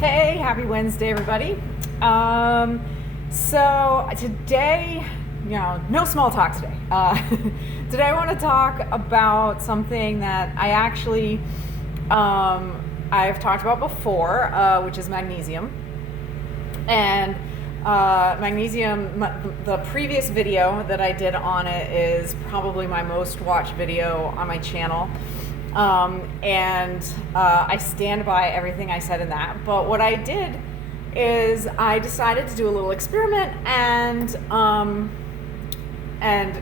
Hey, happy Wednesday, everybody. So today, no small talk today. Today I want to talk about something that I've talked about before, which is magnesium. And magnesium, the previous video that I did on it is probably my most watched video on my channel. I stand by everything I said in that. But what I did is I decided to do a little experiment and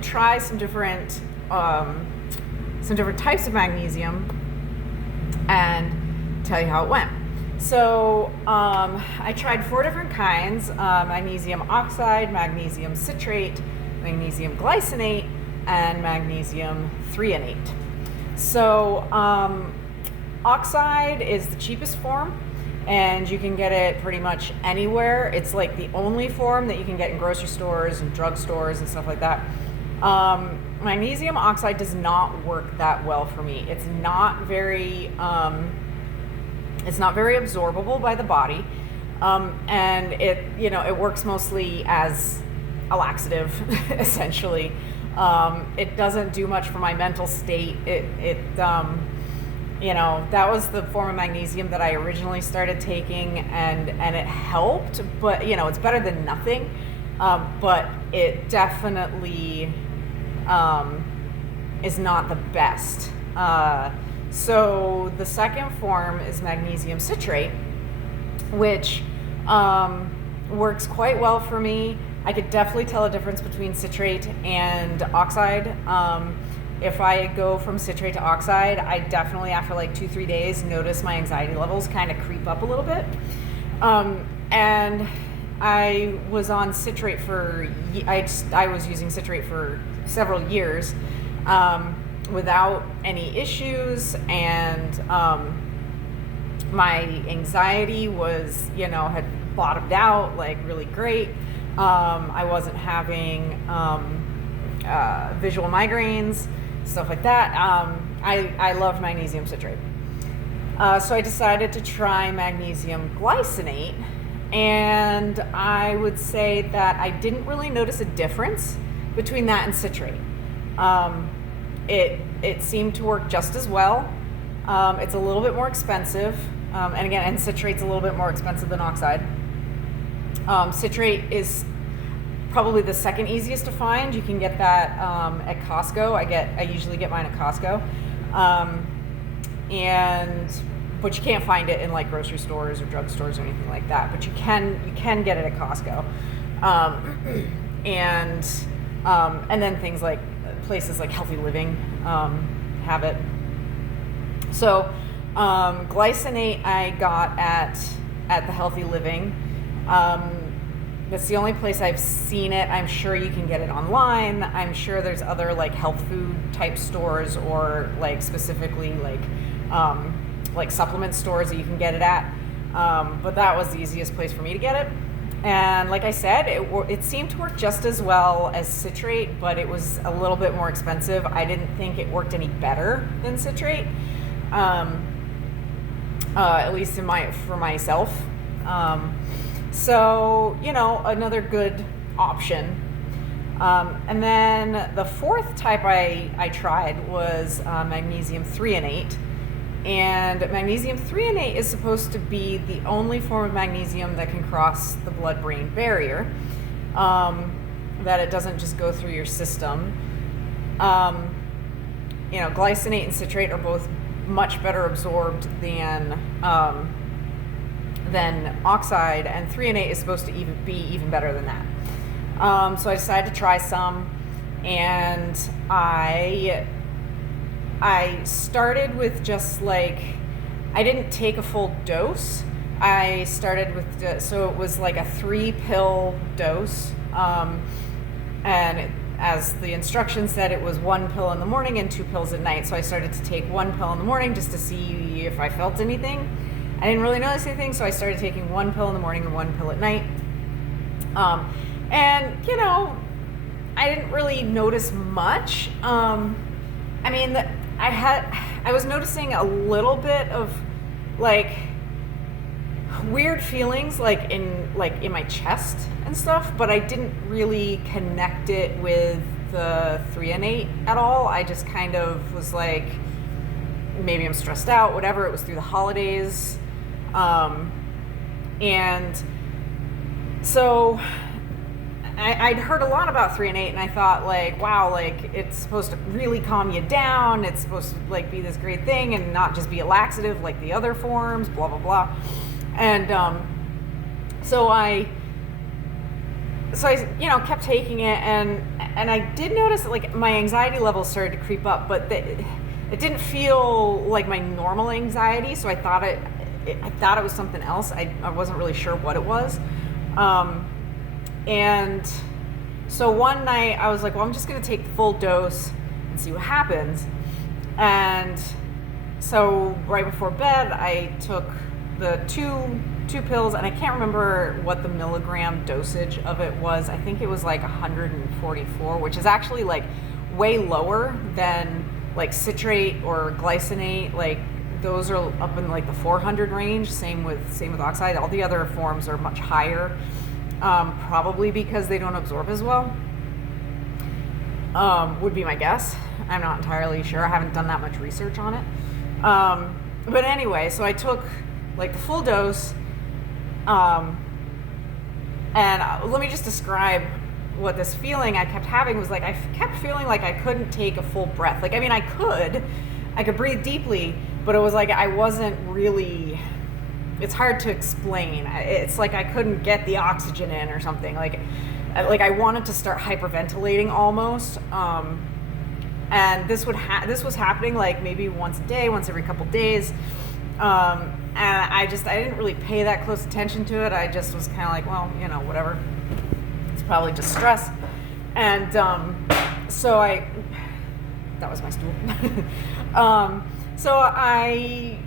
try some different types of magnesium and tell you how it went. So I tried 4 different kinds: magnesium oxide, magnesium citrate, magnesium glycinate, and magnesium threonate. So oxide is the cheapest form, and you can get it pretty much anywhere. It's like the only form that you can get in grocery stores and drugstores and stuff like that. Magnesium oxide does not work that well for me. It's not very absorbable by the body, and it works mostly as a laxative, essentially. It doesn't do much for my mental state. That was the form of magnesium that I originally started taking, and it helped, but it's better than nothing. But it definitely is not the best. So the second form is magnesium citrate, which works quite well for me. I could definitely tell a difference between citrate and oxide. If I go from citrate to oxide, I definitely, after like 2-3 days, notice my anxiety levels kind of creep up a little bit. And I was on citrate I was using citrate for several years without any issues, and my anxiety was, had bottomed out like really great. I wasn't having visual migraines, stuff like that. I loved magnesium citrate. So I decided to try magnesium glycinate, and I would say that I didn't really notice a difference between that and citrate. It seemed to work just as well. It's a little bit more expensive, and citrate's a little bit more expensive than oxide. Citrate is probably the second easiest to find. You can get that at Costco. I usually get mine at Costco, but you can't find it in like grocery stores or drugstores or anything like that. But you can get it at Costco, and then things like places like Healthy Living have it. So glycinate I got at the Healthy Living. That's the only place I've seen it. I'm sure you can get it online. I'm sure there's other like health food type stores, or like specifically like supplement stores that you can get it at. But that was the easiest place for me to get it. And like I said, it seemed to work just as well as citrate, but it was a little bit more expensive. I didn't think it worked any better than citrate, at least for myself. So, another good option. And then the fourth type I tried was magnesium threonate. And magnesium threonate is supposed to be the only form of magnesium that can cross the blood-brain barrier, that it doesn't just go through your system. Glycinate and citrate are both much better absorbed than oxide, and threonate is supposed to be even better than that. So I decided to try some, and I started with just I didn't take a full dose. I started with, so it was like a 3-pill dose, and as the instructions said, it was 1 pill in the morning and 2 pills at night. So I started to take 1 pill in the morning just to see if I felt anything. I didn't really notice anything, so I started taking 1 pill in the morning and 1 pill at night. I didn't really notice much. I was noticing a little bit of weird feelings like in my chest and stuff, but I didn't really connect it with the threonate at all. I just kind of was like, maybe I'm stressed out, whatever. It was through the holidays. And so I'd heard a lot about threonate, and I thought like, wow, like it's supposed to really calm you down. It's supposed to like be this great thing and not just be a laxative like the other forms, blah, blah, blah. And so I kept taking it, and I did notice that like my anxiety levels started to creep up, but it didn't feel like my normal anxiety. So I thought it was something else. I wasn't really sure what it was. And so one night I was like, well, I'm just going to take the full dose and see what happens. And so right before bed, I took the two pills, and I can't remember what the milligram dosage of it was. I think it was like 144, which is actually like way lower than like citrate or glycinate. Like those are up in like the 400 range. Same with oxide. All the other forms are much higher, probably because they don't absorb as well. Would be my guess. I'm not entirely sure. I haven't done that much research on it. But anyway, so I took like the full dose. And let me just describe what this feeling I kept having was like. I kept feeling like I couldn't take a full breath. Like, I mean, I could breathe deeply, but it was like I wasn't really, it's hard to explain. It's like I couldn't get the oxygen in or something. Like I wanted to start hyperventilating almost. And this was happening like maybe once a day, once every couple days. And I didn't really pay that close attention to it. I just was kind of like, well, whatever. It's probably just stress. And so that was my stool. So I,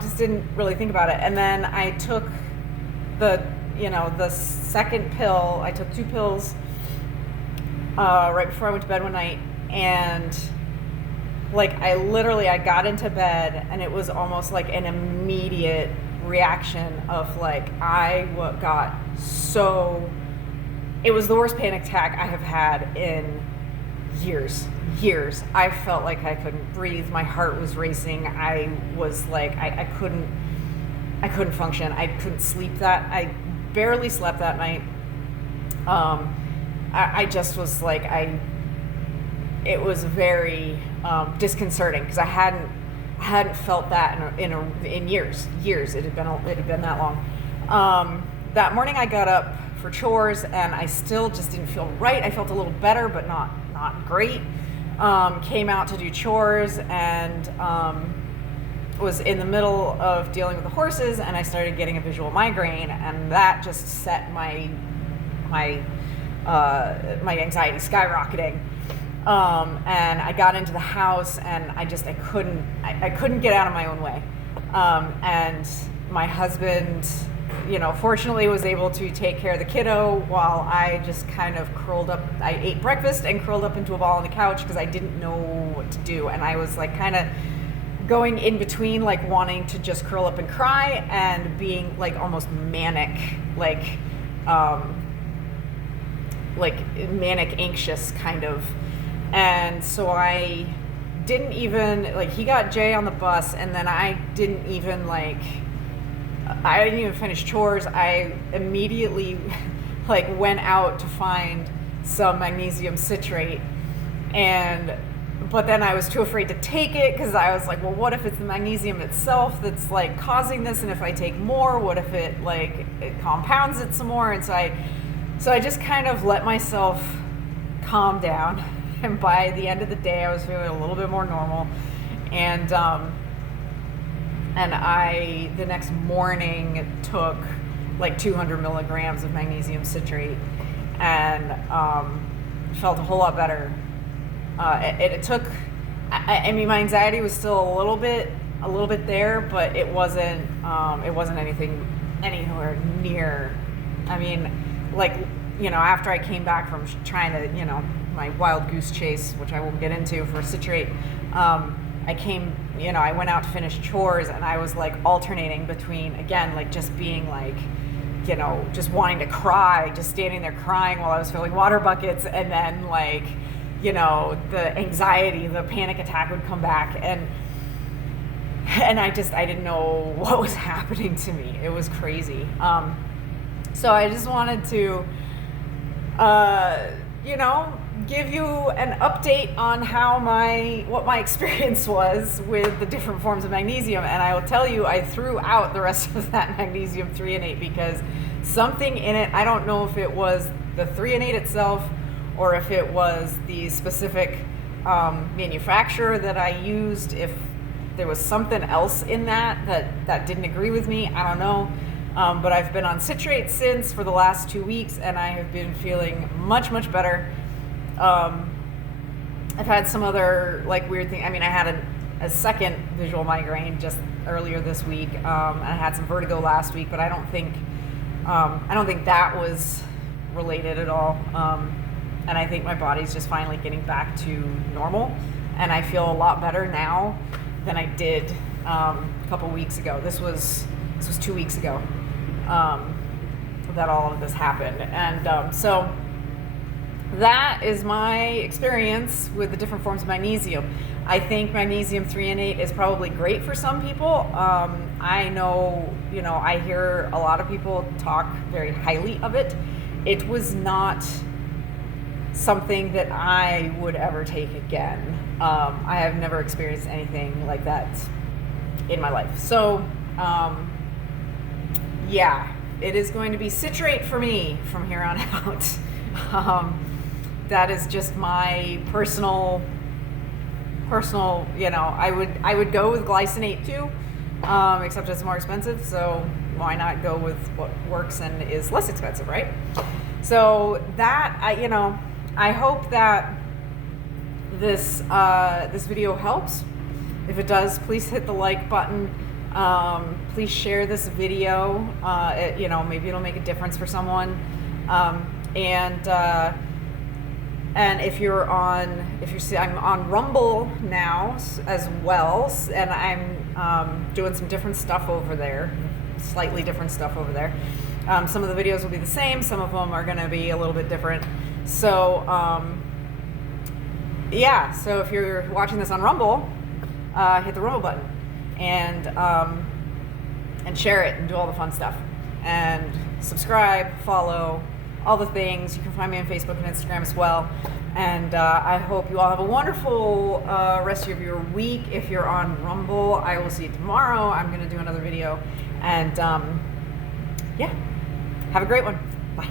just didn't really think about it. And then I took the second pill. I took 2 pills right before I went to bed one night. And like I got into bed, and it was almost like an immediate reaction of like it was the worst panic attack I have had in years. I felt like I couldn't breathe. My heart was racing. I was like I couldn't function. I couldn't sleep. I barely slept that night. I just was like it was very disconcerting, because I hadn't felt that in years. It had been that long. That morning I got up for chores, and I still just didn't feel right. I felt a little better, but not great. Came out to do chores, and was in the middle of dealing with the horses, and I started getting a visual migraine, and that just set my anxiety skyrocketing. And I got into the house, and I couldn't get out of my own way. And my husband, fortunately was able to take care of the kiddo while I just kind of curled up. I ate breakfast and curled up into a ball on the couch because I didn't know what to do. And I was like kind of going in between, like wanting to just curl up and cry and being like almost manic, like manic anxious kind of. And so I didn't even, he got Jay on the bus, and then I didn't even finish chores. I immediately went out to find some magnesium citrate, but then I was too afraid to take it, because I was like, well, what if it's the magnesium itself that's causing this, and if I take more, what if it compounds it some more? And so I just kind of let myself calm down. And by the end of the day, I was feeling a little bit more normal. And I, the next morning, took 200 milligrams of magnesium citrate, and felt a whole lot better. It took, I mean, my anxiety was still a little bit there, but it wasn't anything anywhere near. I mean, after I came back from trying to, my wild goose chase, which I won't get into for citrate, I came, you know, I went out to finish chores, and I was like alternating between, again, like just being like, you know, just wanting to cry, just standing there crying while I was filling water buckets, and then like, you know, the anxiety, the panic attack would come back, and I didn't know what was happening to me. It was crazy. So I just wanted to, you know, give you an update on what my experience was with the different forms of magnesium. And I will tell you, I threw out the rest of that magnesium threonate because something in it, I don't know if it was the threonate itself or if it was the specific manufacturer that I used, if there was something else in that didn't agree with me, I don't know. But I've been on citrate since for the last 2 weeks, and I have been feeling much, much better. I've had some other like weird thing. I mean, I had a second visual migraine just earlier this week, and I had some vertigo last week, but I don't think that was related at all. And I think my body's just finally getting back to normal, and I feel a lot better now than I did a couple weeks ago. This was 2 weeks ago that all of this happened, and so that is my experience with the different forms of magnesium. I think magnesium threonate is probably great for some people. I know, you know, I hear a lot of people talk very highly of it. It was not something that I would ever take again. I have never experienced anything like that in my life. So, yeah, it is going to be citrate for me from here on out. That is just my personal, you know, I would go with glycinate too, except it's more expensive. So why not go with what works and is less expensive, right? So that, I hope that this video helps. If it does, please hit the like button. Please share this video. Maybe it'll make a difference for someone. And if you see, I'm on Rumble now as well, and I'm doing some different stuff over there, slightly different stuff over there. Some of the videos will be the same. Some of them are going to be a little bit different. So, so if you're watching this on Rumble, hit the Rumble button and share it and do all the fun stuff. And subscribe, follow, all the things. You can find me on Facebook and Instagram as well. And I hope you all have a wonderful rest of your week. If you're on Rumble, I will see you tomorrow. I'm going to do another video. And have a great one. Bye.